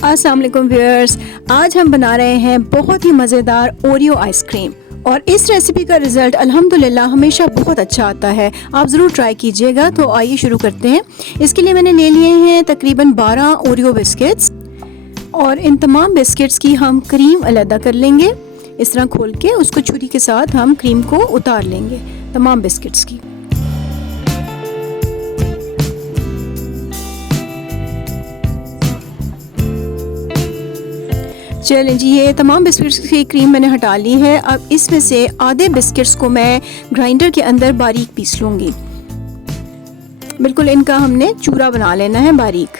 अस्सलाम वालेकुम व्यूअर्स, आज हम बना रहे हैं बहुत ही मज़ेदार ओरियो आइसक्रीम और इस रेसिपी का रिज़ल्ट अल्हम्दुलिल्लाह हमेशा बहुत अच्छा आता है। आप ज़रूर ट्राई कीजिएगा। तो आइए शुरू करते हैं। इसके लिए मैंने ले लिए हैं तकरीबन 12 ओरियो बिस्किट्स और इन तमाम बिस्किट्स की हम क्रीम अलहदा कर लेंगे। इस तरह खोल के उसको छुरी के साथ हम क्रीम को उतार लेंगे तमाम बिस्किट्स की। चलें जी, ये तमाम बिस्किट्स की क्रीम मैंने हटा ली है। अब इसमें से आधे बिस्किट्स को मैं ग्राइंडर के अंदर बारीक पीस लूँगी। बिल्कुल इनका हमने चूरा बना लेना है बारीक।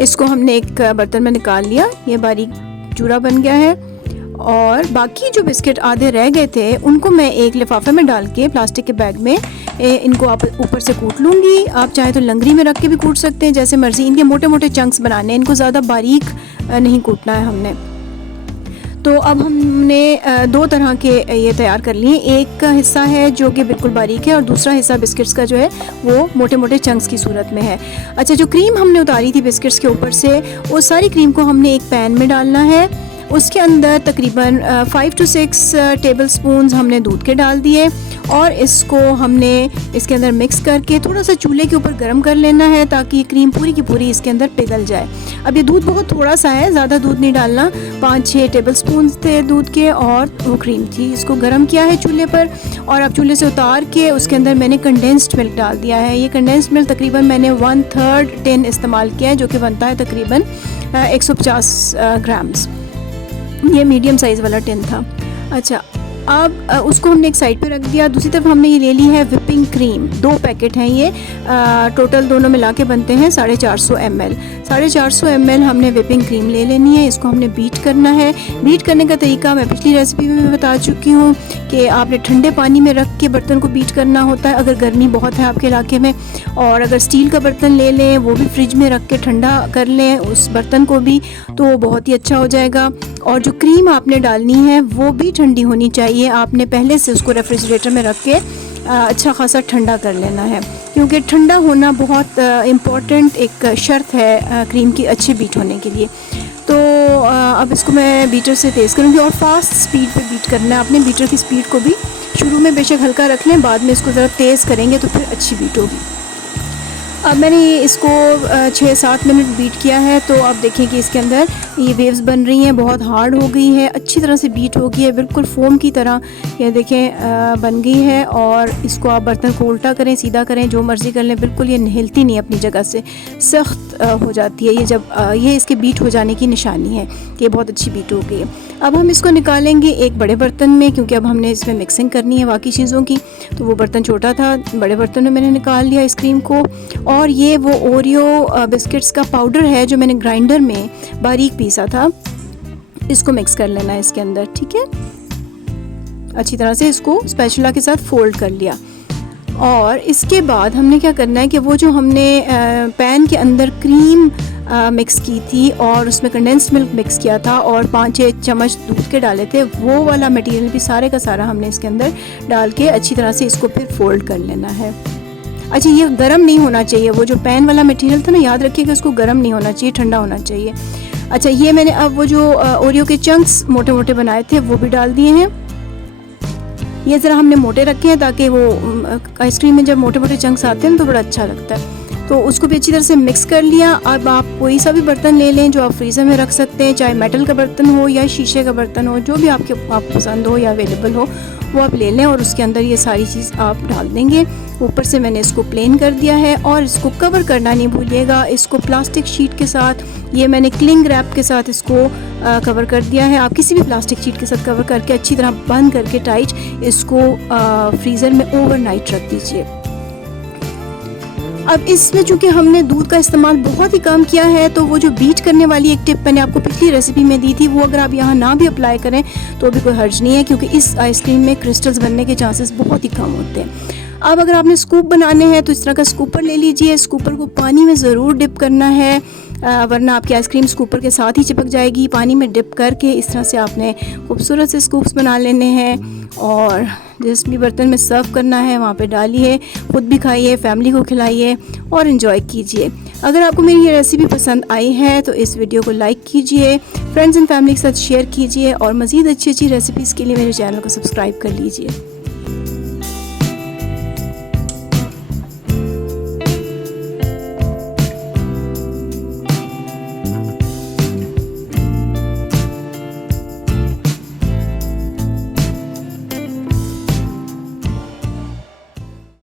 इसको हमने एक बर्तन में निकाल लिया, ये बारीक चूरा बन गया है। और बाकी जो बिस्किट आधे रह गए थे उनको मैं एक लिफाफे में डाल के प्लास्टिक के बैग में इनको आप ऊपर से कूट लूँगी। आप चाहे तो लंगरी में रख के भी कूट सकते हैं, जैसे मर्ज़ी। इनके मोटे मोटे चंक्स बनाने हैं, इनको ज़्यादा बारीक नहीं कूटना है हमने। तो अब हमने दो तरह के ये तैयार कर लिए। एक हिस्सा है जो कि बिल्कुल बारीक है और दूसरा हिस्सा बिस्किट्स का जो है वो मोटे मोटे चंक्स की सूरत में है। अच्छा, जो क्रीम हमने उतारी थी बिस्किट्स के ऊपर से, वो सारी क्रीम को हमने एक पैन में डालना है। उसके अंदर तकरीबन 5 to 6 टेबल स्पून हमने दूध के डाल दिए और इसको हमने इसके अंदर मिक्स करके थोड़ा सा चूल्हे के ऊपर गर्म कर लेना है ताकि क्रीम पूरी की पूरी इसके अंदर पिघल जाए। अब ये दूध बहुत थोड़ा सा है, ज़्यादा दूध नहीं डालना। 5-6 टेबल स्पून थे दूध के और वो क्रीम थी। इसको गर्म किया है चूल्हे पर और अब चूल्हे से उतार के उसके अंदर मैंने कंडेंस्ड मिल्क डाल दिया है। ये कंडेंस्ड मिल्क तकरीबन मैंने 1/3 टिन इस्तेमाल किया है, जो कि बनता है तकरीबन 150 ग्राम्स। ये मीडियम साइज़ वाला टिन था। अच्छा, अब उसको हमने एक साइड पे रख दिया। दूसरी तरफ हमने ये ले ली है विपिंग क्रीम। 2 पैकेट हैं ये, टोटल दोनों मिला के बनते हैं 450 ml। 450 ml हमने विपिंग क्रीम ले लेनी है। इसको हमने बीट करना है। बीट करने का तरीका मैं पिछली रेसिपी में भी बता चुकी हूँ कि आपने ठंडे पानी में रख के बर्तन को बीट करना होता है अगर गर्मी बहुत है आपके इलाके में। और अगर स्टील का बर्तन ले लें, वो भी फ्रिज में रख के ठंडा कर लें उस बर्तन को भी, तो बहुत ही अच्छा हो जाएगा। और जो क्रीम आपने डालनी है वो भी ठंडी होनी चाहिए। आपने पहले से उसको रेफ्रिजरेटर में रख के अच्छा खासा ठंडा कर लेना है, क्योंकि ठंडा होना बहुत इम्पॉर्टेंट एक शर्त है क्रीम की अच्छे बीट होने के लिए। तो अब इसको मैं बीटर से तेज़ करूँगी और फास्ट स्पीड पे बीट करना है। अपने बीटर की स्पीड को भी शुरू में बेशक हल्का रख लें, बाद में इसको ज़रा तेज़ करेंगे तो फिर अच्छी बीट होगी। अब मैंने इसको 6-7 मिनट बीट किया है। तो आप देखें कि इसके अंदर ये वेव्स बन रही हैं, बहुत हार्ड हो गई है, अच्छी तरह से बीट हो गई है, बिल्कुल फोम की तरह ये देखें बन गई है। और इसको आप बर्तन को उल्टा करें, सीधा करें, जो मर्ज़ी कर लें, बिल्कुल ये हिलती नहीं अपनी जगह से, सख्त हो जाती है ये जब ये इसके बीट हो जाने की निशानी है कि ये बहुत अच्छी बीट हो गई है। अब हम इसको निकालेंगे एक बड़े बर्तन में, क्योंकि अब हमने इसमें मिक्सिंग करनी है बाकी चीज़ों की। तो वो बर्तन छोटा था, बड़े बर्तन में मैंने निकाल लिया इस क्रीम को। और ये वो ओरियो बिस्किट्स का पाउडर है जो मैंने ग्राइंडर में बारीक पीसा था, इसको मिक्स कर लेना है इसके अंदर। ठीक है, अच्छी तरह से इसको स्पैचुला के साथ फोल्ड कर लिया। और इसके बाद हमने क्या करना है कि वो जो हमने पैन के अंदर क्रीम मिक्स की थी और उसमें कंडेंस्ड मिल्क मिक्स किया था और 5-6 चम्मच दूध के डाले थे, वो वाला मटेरियल भी सारे का सारा हमने इसके अंदर डाल के अच्छी तरह से इसको फिर फोल्ड कर लेना है। अच्छा, ये गर्म नहीं होना चाहिए, वो जो पैन वाला मटेरियल था ना, याद रखिएगा उसको गर्म नहीं होना चाहिए, ठंडा होना चाहिए। अच्छा, ये मैंने अब वो जो ओरियो के चंक्स मोटे मोटे बनाए थे वो भी डाल दिए हैं। ये ज़रा हमने मोटे रखे हैं ताकि वो आइसक्रीम में जब मोटे मोटे चंक्स आते हैं तो बड़ा अच्छा लगता है। तो उसको भी अच्छी तरह से मिक्स कर लिया। अब आप कोई सा भी बर्तन ले लें जो आप फ्रीज़र में रख सकते हैं, चाहे मेटल का बर्तन हो या शीशे का बर्तन हो, जो भी आपको पसंद हो या अवेलेबल हो वो आप ले लें और उसके अंदर ये सारी चीज़ आप डाल देंगे। ऊपर से मैंने इसको प्लेन कर दिया है और इसको कवर करना नहीं भूलिएगा। इसको प्लास्टिक शीट के साथ, ये मैंने क्लिंग रैप के साथ इसको कवर कर दिया है। आप किसी भी प्लास्टिक शीट के साथ कवर करके अच्छी तरह बंद करके टाइट इसको फ्रीज़र में ओवरनाइट रख दीजिए। अब इसमें चूँकि हमने दूध का इस्तेमाल बहुत ही कम किया है, तो वो जो बीट करने वाली एक टिप मैंने आपको पिछली रेसिपी में दी थी, वो अगर आप यहाँ ना भी अप्लाई करें तो भी कोई हर्ज नहीं है, क्योंकि इस आइसक्रीम में क्रिस्टल्स बनने के चांसेस बहुत ही कम होते हैं। अब अगर आपने स्कूप बनाने हैं तो इस तरह का स्कूपर ले लीजिए। स्कूपर को पानी में ज़रूर डिप करना है, वरना आपकी आइसक्रीम स्कूपर के साथ ही चिपक जाएगी। पानी में डिप करके इस तरह से आपने खूबसूरत से स्कूप्स बना लेने हैं और जिस भी बर्तन में सर्व करना है वहाँ पे डालिए, खुद भी खाइए, फैमिली को खिलाइए और इन्जॉय कीजिए। अगर आपको मेरी ये रेसिपी पसंद आई है तो इस वीडियो को लाइक कीजिए, फ्रेंड्स एंड फैमिली के साथ शेयर कीजिए और मज़ीद अच्छी अच्छी रेसिपीज़ के लिए मेरे चैनल को सब्सक्राइब कर लीजिए।